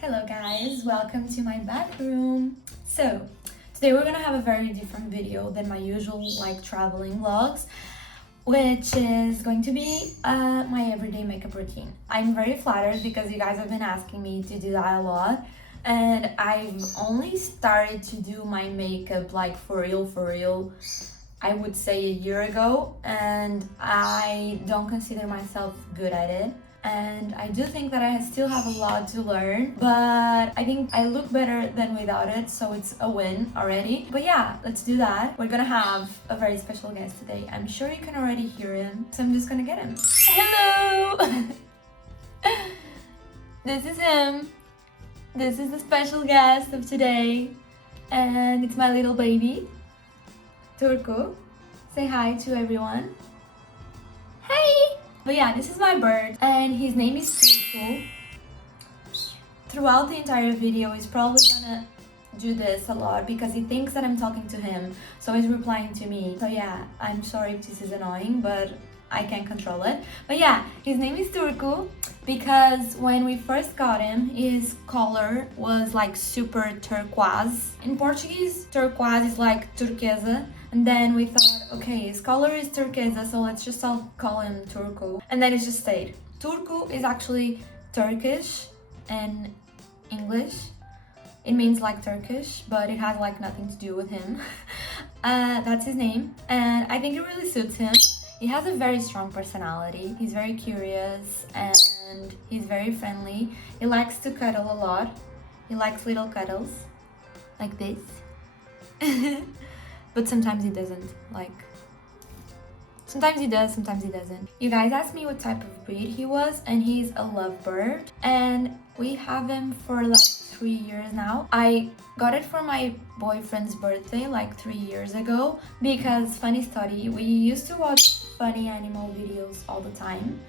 Hello guys, welcome to my bathroom. So today we're gonna have a very different video than my usual traveling vlogs, which is going to be my everyday makeup routine. I'm very flattered because you guys have been asking me to do that a lot, and I've only started to do my makeup for real, I would say a year ago, and I don't consider myself good at it. And I do think that I still have a lot to learn, but I think I look better than without it, so it's a win already. But yeah, let's do that. We're gonna have a very special guest today. I'm sure you can already hear him, so I'm just gonna get him. Hello! This is him. This is the special guest of today, and it's my little baby, Turco. Say hi to everyone. Hey! But yeah, this is my bird, and his name is Turco. Throughout the entire video, he's probably gonna do this a lot because he thinks that I'm talking to him, so he's replying to me. So yeah, I'm sorry if this is annoying, but I can't control it. But yeah, his name is Turco because when we first got him, his color was super turquoise. In Portuguese, turquoise is like turquesa. And then we thought, okay, his color is turquesa, so let's just all call him Turco. And then it just stayed. Turco is actually Turkish and English. It means Turkish, but it has nothing to do with him. That's his name, and I think it really suits him. He has a very strong personality. He's very curious and he's very friendly. He likes to cuddle a lot. He likes little cuddles, like this. But sometimes he doesn't. Sometimes he does, sometimes he doesn't. You guys asked me what type of breed he was, and he's a lovebird. And we have him for 3 years now. I got it for my boyfriend's birthday 3 years ago because, funny story, we used to watch funny animal videos all the time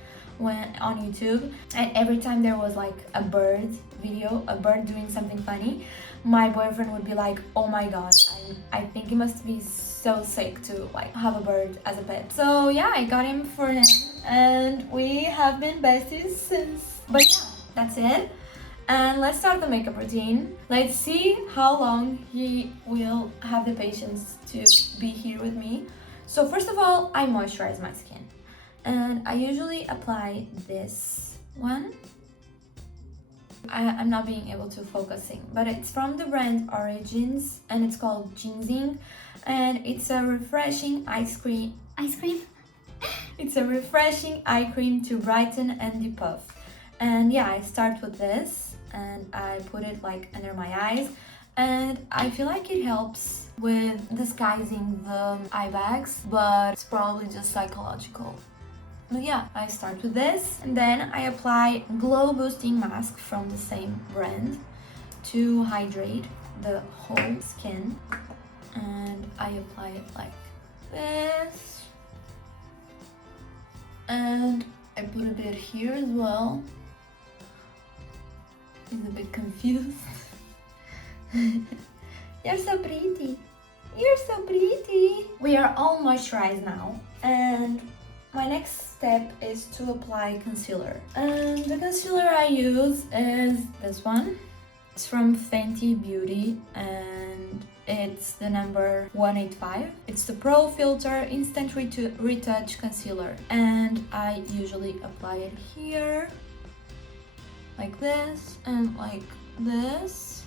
on YouTube, and every time there was a bird video, a bird doing something funny, my boyfriend would be like, oh my god, I think it must be so sick to have a bird as a pet. So yeah, I got him for him, and we have been besties since. But yeah, that's it. And let's start the makeup routine. Let's see how long he will have the patience to be here with me. So first of all, I moisturize my skin. And I usually apply this one. I'm not being able to focusing, but it's from the brand Origins, and it's called Ginseng, and it's a refreshing ice cream. It's a refreshing eye cream to brighten and depuff. And yeah, I start with this, and I put it under my eyes, and I feel like it helps with disguising the eye bags, but it's probably just psychological. But yeah, I start with this, and then I apply glow boosting mask from the same brand to hydrate the whole skin, and I apply it like this, and I put a bit here as well. He's a bit confused. You're so pretty. You're so pretty. We are all moisturized now, and my next step is to apply concealer. And the concealer I use is this one. It's from Fenty Beauty, and it's the number 185. It's the Pro Filter Instant Retouch Concealer, and I usually apply it here, like this, and like this.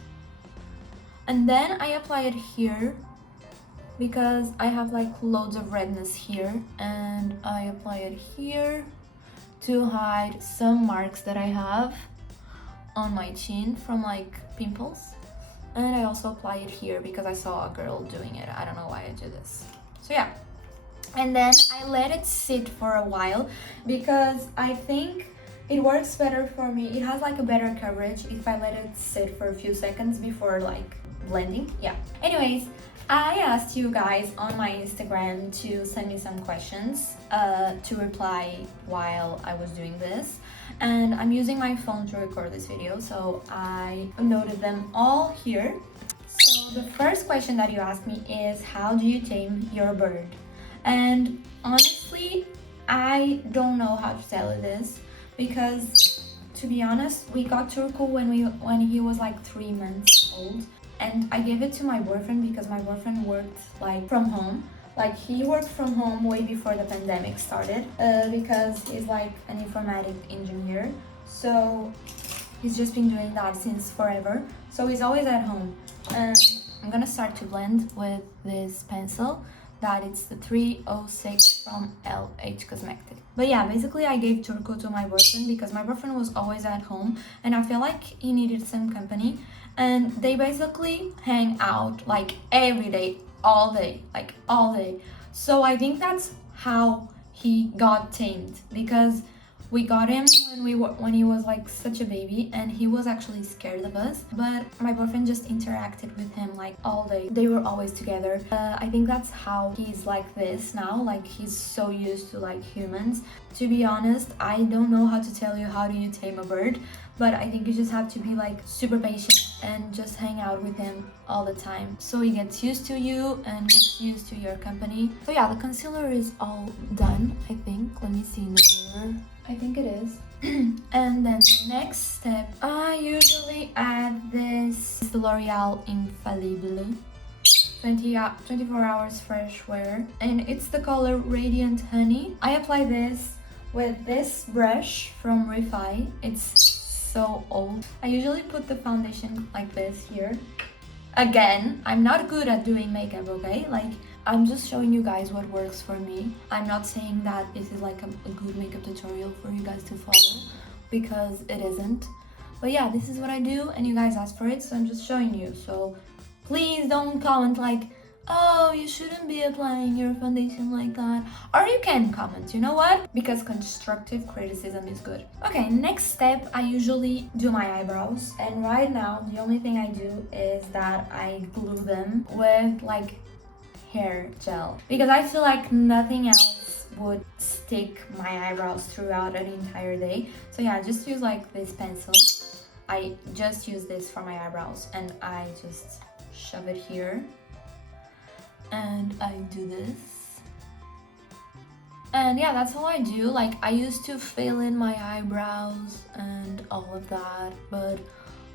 And then I apply it here because I have loads of redness here, and I apply it here to hide some marks that I have on my chin from pimples. And I also apply it here because I saw a girl doing it. I don't know why I do this. So yeah, and then I let it sit for a while because I think it works better for me. It has a better coverage if I let it sit for a few seconds before blending. Yeah, anyways, I asked you guys on my Instagram to send me some questions to reply while I was doing this, and I'm using my phone to record this video, so I noted them all here. So the first question that you asked me is, how do you tame your bird? And honestly, I don't know how to tell you this because to be honest, we got Turco when he was like 3 months old, and I gave it to my boyfriend because my boyfriend worked like from home. Like he worked from home way before the pandemic started, because he's like an informatic engineer. So he's just been doing that since forever. So he's always at home. And I'm gonna start to blend with this pencil that it's the 306 from LH Cosmetics. But yeah, basically I gave Turco to my boyfriend because my boyfriend was always at home and I feel like he needed some company. And they basically hang out like every day, all day, like all day. So I think that's how he got tamed, because we got him when he was like such a baby and he was actually scared of us, but my boyfriend just interacted with him like all day. They were always together. I think that's how he's like this now, like he's so used to like humans. To be honest, I don't know how to tell you how do you tame a bird, but I think you just have to be like super patient and just hang out with him all the time so he gets used to you and gets used to your company. So yeah, the concealer is all done, I think. Let me see in the mirror. I think it is. And then next step, I usually add this the L'Oreal Infallible 24 hours fresh wear, and it's the color Radiant Honey. I apply this with this brush from Refi. It's so old. I usually put the foundation like this here. Again, I'm not good at doing makeup, okay? Like, I'm just showing you guys what works for me. I'm not saying that this is like a good makeup tutorial for you guys to follow, because it isn't. But yeah, this is what I do and you guys asked for it, so I'm just showing you. So please don't comment like, oh, you shouldn't be applying your foundation like that. Or you can comment, you know what? Because constructive criticism is good. Okay, next step, I usually do my eyebrows. And right now, the only thing I do is that I glue them with like hair gel. Because I feel like nothing else would stick my eyebrows throughout an entire day. So yeah, I just use like this pencil. I just use this for my eyebrows and I just shove it here. And I do this. And yeah, that's all I do. Like, I used to fill in my eyebrows and all of that, but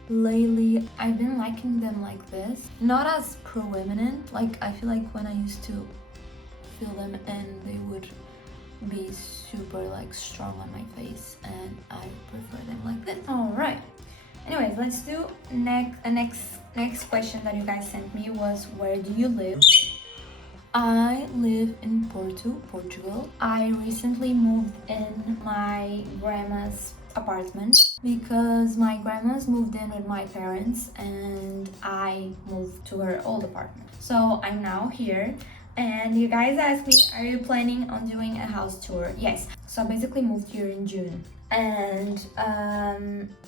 lately I've been liking them like this. Not as prominent. Like, I feel like when I used to fill them in, they would be super like strong on my face, and I prefer them like this. All right. Anyways, let's do next question that you guys sent me was, where do you live? I live in Portugal. I recently moved in my grandma's apartment because my grandma's moved in with my parents and I moved to her old apartment. So I'm now here, and you guys asked me, are you planning on doing a house tour? Yes. So I basically moved here in June, and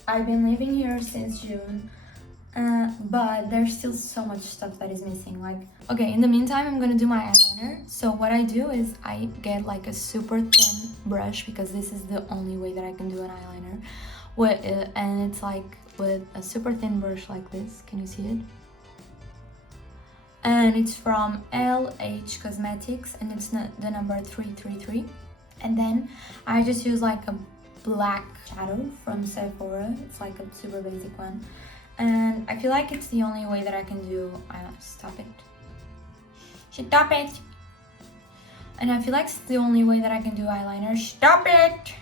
I've been living here since June. But there's still so much stuff that is missing. Like, okay, in the meantime, I'm gonna do my eyeliner. So what I do is I get like a super thin brush, because this is the only way that I can do an eyeliner. And it's like with a super thin brush like this. Can you see it? And it's from LH Cosmetics, and it's the number 333. And then I just use like a black shadow from Sephora. It's like a super basic one. And I feel like it's the only way that I can do eyeliner. Stop it. Stop it! And I feel like it's the only way that I can do eyeliner. Stop it!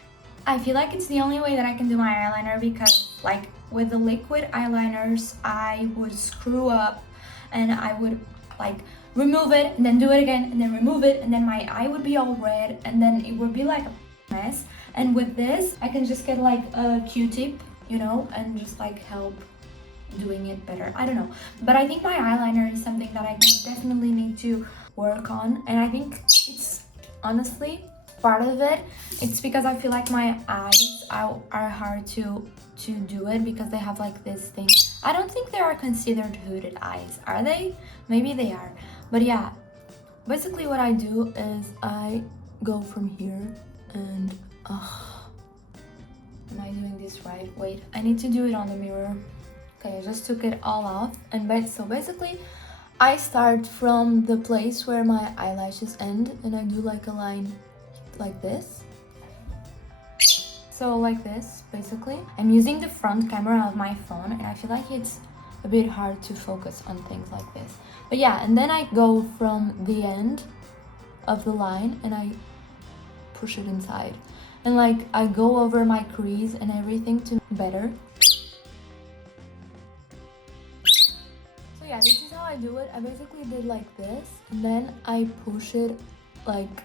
I feel like it's the only way that I can do my eyeliner, because like with the liquid eyeliners, I would screw up and I would like remove it and then do it again and then remove it, and then my eye would be all red and then it would be like a mess. And with this, I can just get like a Q-tip, you know, and just like help doing it better. I don't know, but I think my eyeliner is something that I definitely need to work on, and I think it's honestly part of it. It's because I feel like my eyes are hard to do it, because they have like this thing. I don't think they are considered hooded eyes, are they? Maybe they are, but yeah, basically what I do is I go from here and am I doing this right? Wait, I need to do it on the mirror. Okay, I just took it all off, and so basically I start from the place where my eyelashes end and I do like a line like this. So like this, basically. I'm using the front camera of my phone and I feel like it's a bit hard to focus on things like this. But yeah, and then I go from the end of the line and I push it inside. And like I go over my crease and everything to better. So yeah, this is how I do it. I basically did like this and then I push it like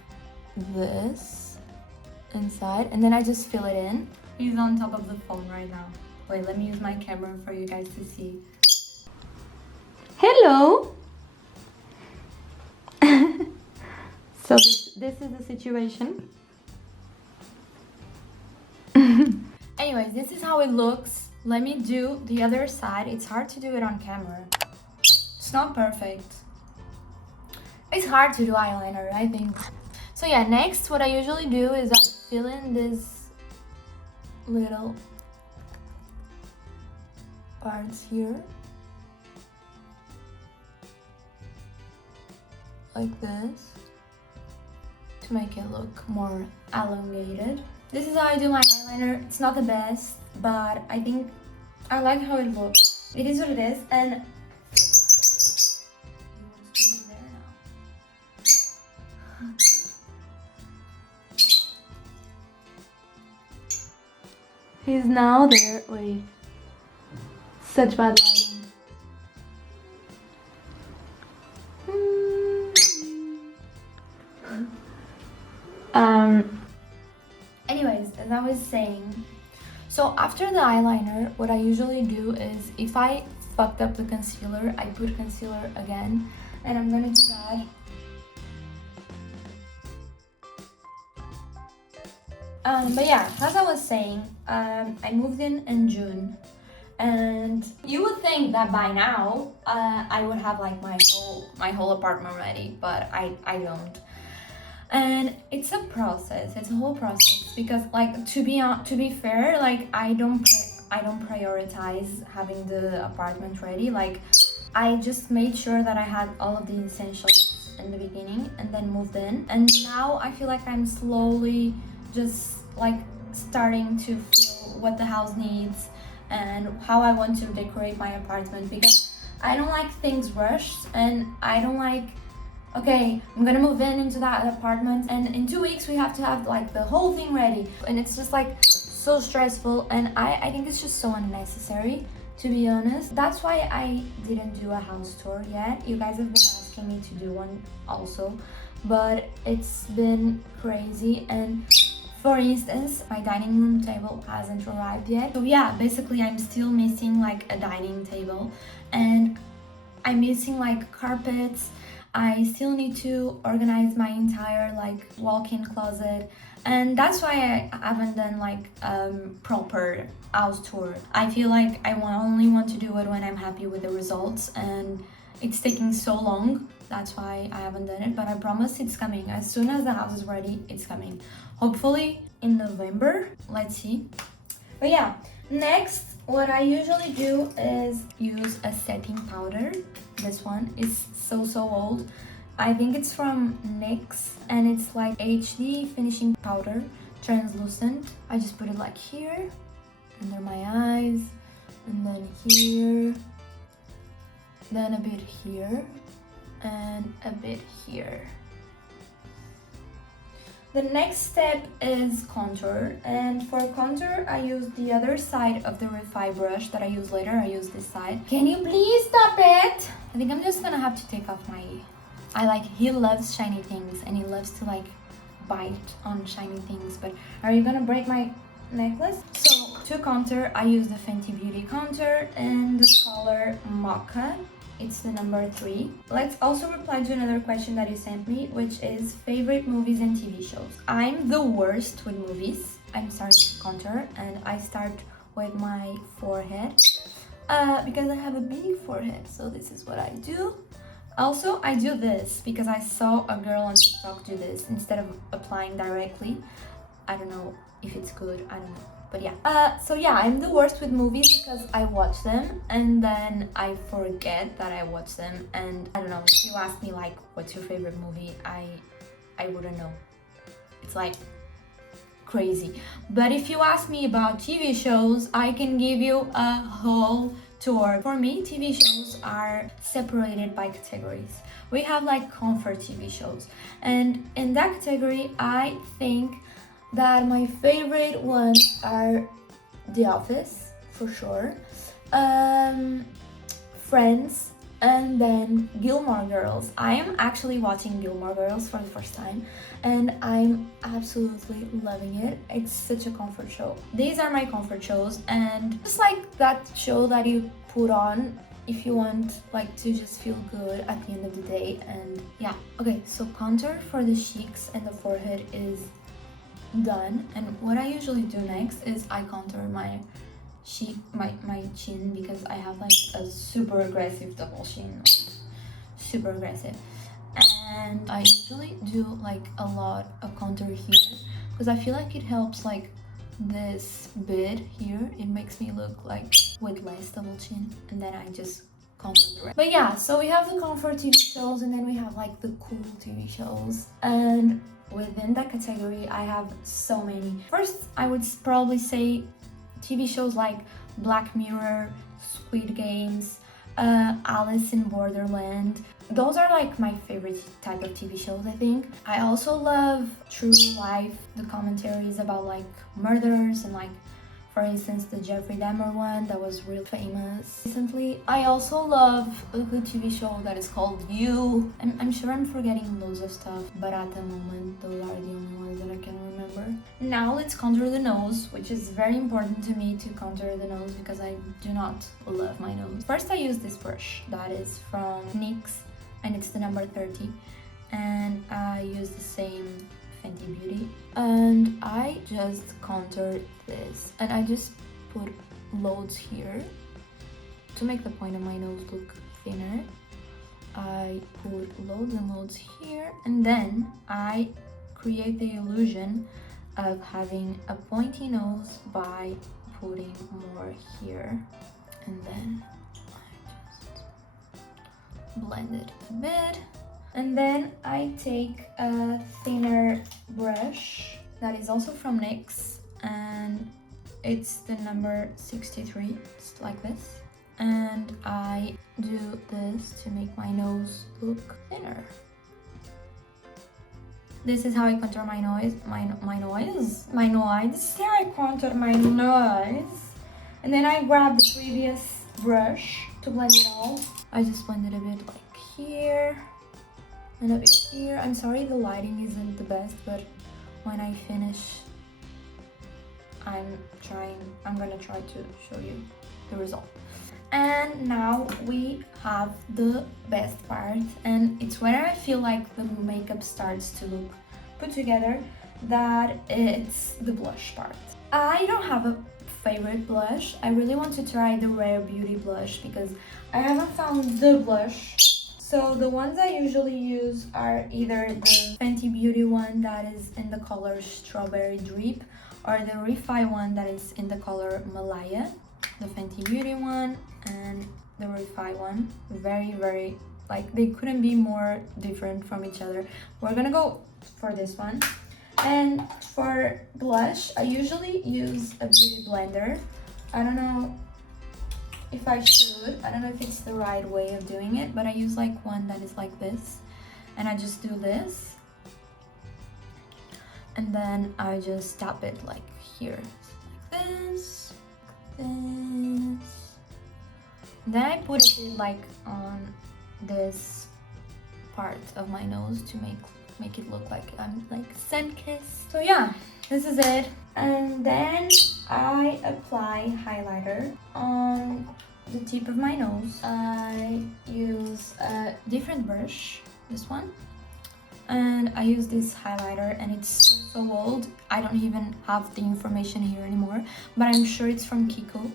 this inside and then I just fill it in. He's on top of the phone right now. Wait, let me use my camera for you guys to see. Hello! So this is the situation. Anyways, this is how it looks. Let me do the other side. It's hard to do it on camera. It's not perfect. It's hard to do eyeliner, I think. So yeah, next what I usually do is I fill in this little parts here. Like this. To make it look more elongated. This is how I do my eyeliner. It's not the best, but I think I like how it looks. It is what it is, and he's now there. Wait. Such bad lighting. Anyways, as I was saying, so after the eyeliner, what I usually do is if I fucked up the concealer, I put concealer again, and I'm gonna do that. But yeah, as I was saying, I moved in June, and you would think that by now I would have like my whole apartment ready, but I don't. And it's a process. It's a whole process because, like, to be fair, like I don't prioritize having the apartment ready. Like, I just made sure that I had all of the essentials in the beginning and then moved in. And now I feel like I'm slowly just like starting to feel what the house needs and how I want to decorate my apartment, because I don't like things rushed, and I don't like, okay, I'm gonna move into that apartment and in 2 weeks we have to have like the whole thing ready, and it's just like so stressful, and I think it's just so unnecessary, to be honest. That's why I didn't do a house tour yet. You guys have been asking me to do one also, but it's been crazy. And for instance, my dining room table hasn't arrived yet. So yeah, basically I'm still missing like a dining table, and I'm missing like carpets. I still need to organize my entire like walk-in closet, and that's why I haven't done like proper house tour. I feel like I only want to do it when I'm happy with the results, and it's taking so long. That's why I haven't done it, but I promise it's coming. As soon as the house is ready, it's coming. Hopefully in November, let's see. But yeah, next what I usually do is use a setting powder. This one is so old. I think it's from NYX, and it's like HD finishing powder, translucent. I just put it like here, under my eyes, and then here, then a bit here, and a bit here. The next step is contour, and for contour I use the other side of the Refi brush that I use later. I use this side. Can you please stop it? I think I'm just gonna have to take off my... he loves shiny things, and he loves to like bite on shiny things, but are you gonna break my necklace? So to contour I use the Fenty Beauty contour in the color Mocha. It's the number 3. Let's also reply to another question that you sent me, which is favorite movies and TV shows. I'm the worst with movies. I'm starting to contour, and I start with my forehead because I have a big forehead, so this is what I do. Also, I do this because I saw a girl on TikTok do this instead of applying directly. I don't know if it's good, I don't know. But yeah, so yeah, I'm the worst with movies because I watch them and then I forget that I watch them, and I don't know, if you ask me like what's your favorite movie, I wouldn't know. It's like crazy. But if you ask me about TV shows, I can give you a whole tour. For me, TV shows are separated by categories. We have like comfort TV shows, and in that category, I think that my favorite ones are The Office, for sure, Friends, and then Gilmore Girls. I am actually watching Gilmore Girls for the first time, and I'm absolutely loving it. It's such a comfort show. These are my comfort shows, and just like that show that you put on if you want like to just feel good at the end of the day. And yeah, okay, so contour for the cheeks and the forehead is done, and what I usually do next is I contour my cheek, my chin, because I have like a super aggressive double chin, like, super aggressive, and I usually do like a lot of contour here because I feel like it helps like this bit here. It makes me look like with less double chin, and then I just contour the rest. But yeah, so we have the comfort TV shows, and then we have like the cool TV shows, and within that category I have so many. First, I would probably say TV shows like Black Mirror, Squid Games, Alice in Borderland. Those are like my favorite type of TV shows, I think. I also love True Life, the commentaries about like murders, and like, for instance, the Jeffrey Dahmer one that was real famous recently. I also love a good TV show that is called You. I'm sure I'm forgetting loads of stuff, but at the moment, those are the only ones that I can remember. Now let's contour the nose, which is very important to me to contour the nose because I do not love my nose. First, I use this brush that is from NYX, and it's the number 30. And I use the same Fenty Beauty, and I just contour this, and I just put loads here to make the point of my nose look thinner. I put loads and loads here, and then I create the illusion of having a pointy nose by putting more here, and then I just blend it a bit. And then I take a thinner brush that is also from NYX, and it's the number 63, it's like this. And I do this to make my nose look thinner. This is how I contour my nose, This is how I contour my nose. And then I grab the previous brush to blend it all. I just blend it a bit like here. And a bit here. I'm sorry the lighting isn't the best, but when I finish, I'm gonna try to show you the result. And now we have the best part, and it's when I feel like the makeup starts to look put together, that it's the blush part. I don't have a favorite blush. I really want to try the Rare Beauty blush because I haven't found the blush. So the ones I usually use are either the Fenty Beauty one that is in the color Strawberry Drip, or the Refi one that is in the color Malaya. The Fenty Beauty one and the Refi one. Very, like, they couldn't be more different from each other. We're gonna go for this one. And for blush, I usually use a beauty blender. I don't know if I should. I don't know if it's the right way of doing it, but I use like one that is like this, and I just do this, and then I just tap it like here, like this. Then I put a bit like on this part of my nose to make it look like I'm like sun-kissed. So yeah, this is it. And then I apply highlighter on the tip of my nose. I use a different brush, this one, and I use this highlighter, and it's so old. I don't even have the information here anymore, but I'm sure it's from Kiko.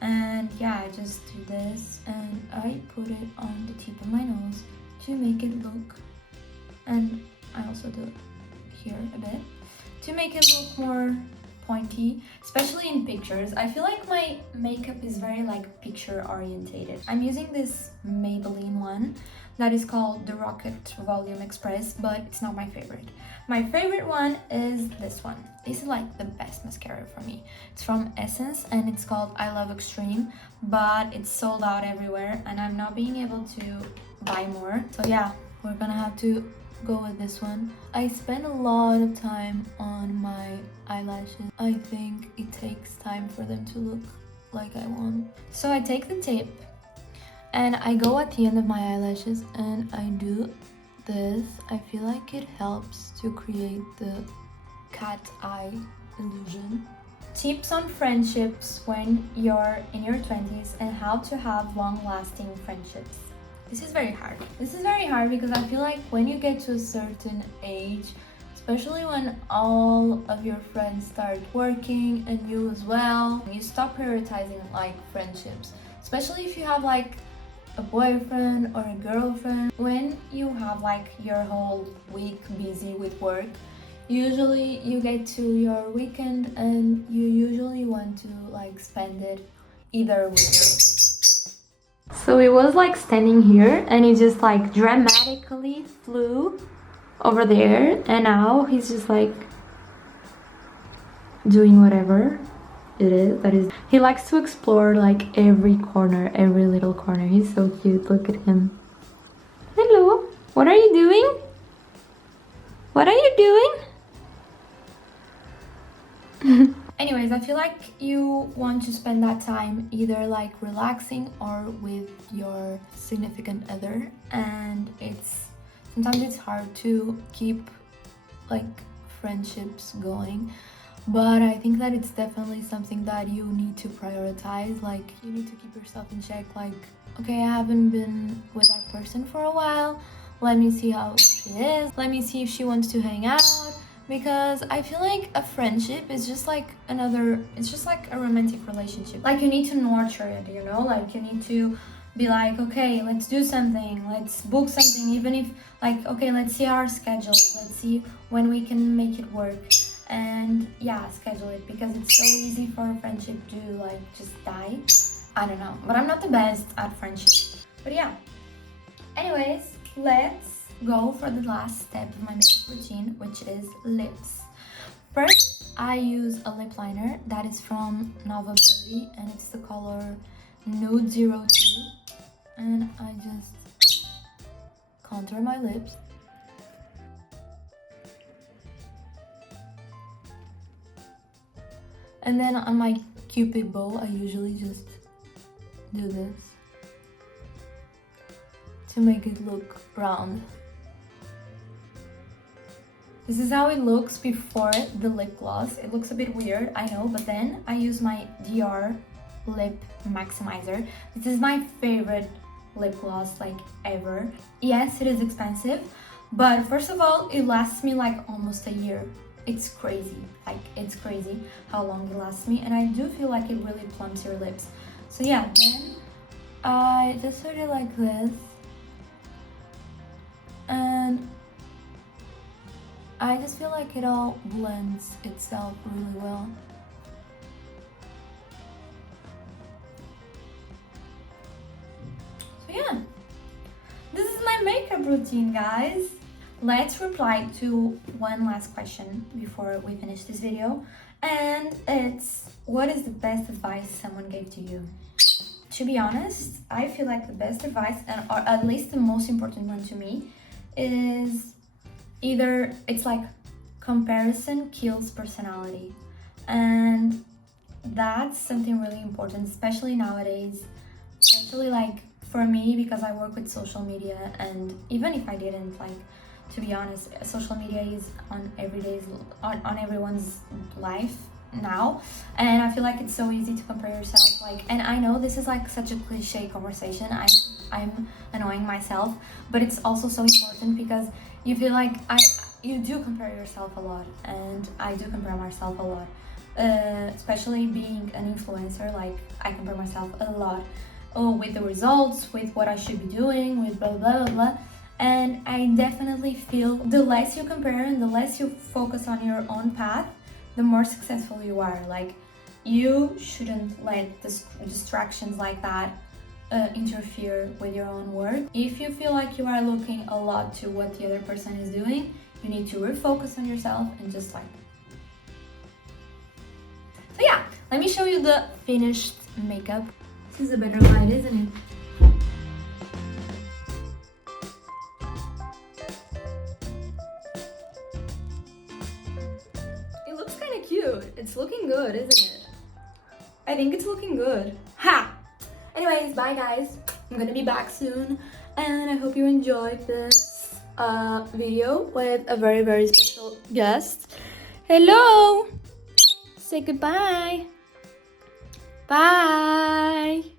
And yeah, I just do this, and I put it on the tip of my nose to make it look, and I also do it here a bit to make it look more pointy, especially in pictures. I feel like my makeup is very like picture orientated. I'm using this Maybelline one that is called the Rocket Volume Express, but it's not my favorite. My favorite one is this one. This is like the best mascara for me. It's from Essence and it's called I Love Extreme, but it's sold out everywhere and I'm not being able to buy more. So yeah, we're gonna have to go with this one. I spend a lot of time on my eyelashes. I think it takes time for them to look like I want. So I take the tip and I go at the end of my eyelashes and I do this. I feel like it helps to create the cat eye illusion. Tips on friendships when you're in your 20s and how to have long-lasting friendships. This is very hard. This is very hard because I feel like when you get to a certain age, especially when all of your friends start working and you as well, you stop prioritizing like friendships, especially if you have like a boyfriend or a girlfriend. When you have like your whole week busy with work, usually you get to your weekend and you usually want to like spend it either with your... So it was like standing here and he just like dramatically flew over there and now he's just like doing whatever it is that is. He likes to explore like every corner, every little corner. He's so cute. Look at him. Hello. What are you doing? What are you doing? Anyways, I feel like you want to spend that time either like relaxing or with your significant other, and sometimes it's hard to keep like friendships going, but I think that it's definitely something that you need to prioritize. Like you need to keep yourself in check, like, okay, I haven't been with that person for a while, let me see how she is, let me see if she wants to hang out. Because I feel like a friendship is just like it's just like a romantic relationship. Like you need to nurture it, you know? Like you need to be like, okay, let's do something, let's book something, even if like, okay, let's see our schedule, let's see when we can make it work. And yeah, schedule it, because it's so easy for a friendship to like just die. I don't know, but I'm not the best at friendship. But yeah. Anyways, let's go for the last step of my makeup routine, which is lips. First, I use a lip liner that is from Nova Beauty and it's the color Nude 02, and I just contour my lips. And then on my Cupid bow, I usually just do this to make it look round. This is how it looks before the lip gloss. It looks a bit weird, I know, but then I use my DR Lip Maximizer. This is my favorite lip gloss like ever. Yes, it is expensive, but first of all, it lasts me like almost a year. It's crazy, like it's crazy how long it lasts me, and I do feel like it really plumps your lips. So yeah, then I just sort of like this, and I just feel like it all blends itself really well. So yeah, this is my makeup routine, guys. Let's reply to one last question before we finish this video, and it's, what is the best advice someone gave to you? To be honest, I feel like the best advice, or at least the most important one to me, is either it's like comparison kills personality, and that's something really important, especially nowadays, especially like for me, because I work with social media, and even if I didn't, like, to be honest, social media is on everyone's life now, and I feel like it's so easy to compare yourself, like, and I know this is like such a cliche conversation, I'm annoying myself, but it's also so important because you feel like you do compare yourself a lot, and I do compare myself a lot, especially being an influencer. Like I compare myself a lot, with the results, with what I should be doing, with blah blah blah blah. And I definitely feel the less you compare and the less you focus on your own path, the more successful you are. Like, you shouldn't let distractions like that interfere with your own work. If you feel like you are looking a lot to what the other person is doing, you need to refocus on yourself and just like. So yeah, let me show you the finished makeup. This is a better light, isn't it? It looks kind of cute. It's looking good, isn't it? I think it's looking good. Ha! Anyways, bye guys. I'm gonna be back soon, and I hope you enjoyed this video with a very, very special guest. Hello! Say goodbye. Bye!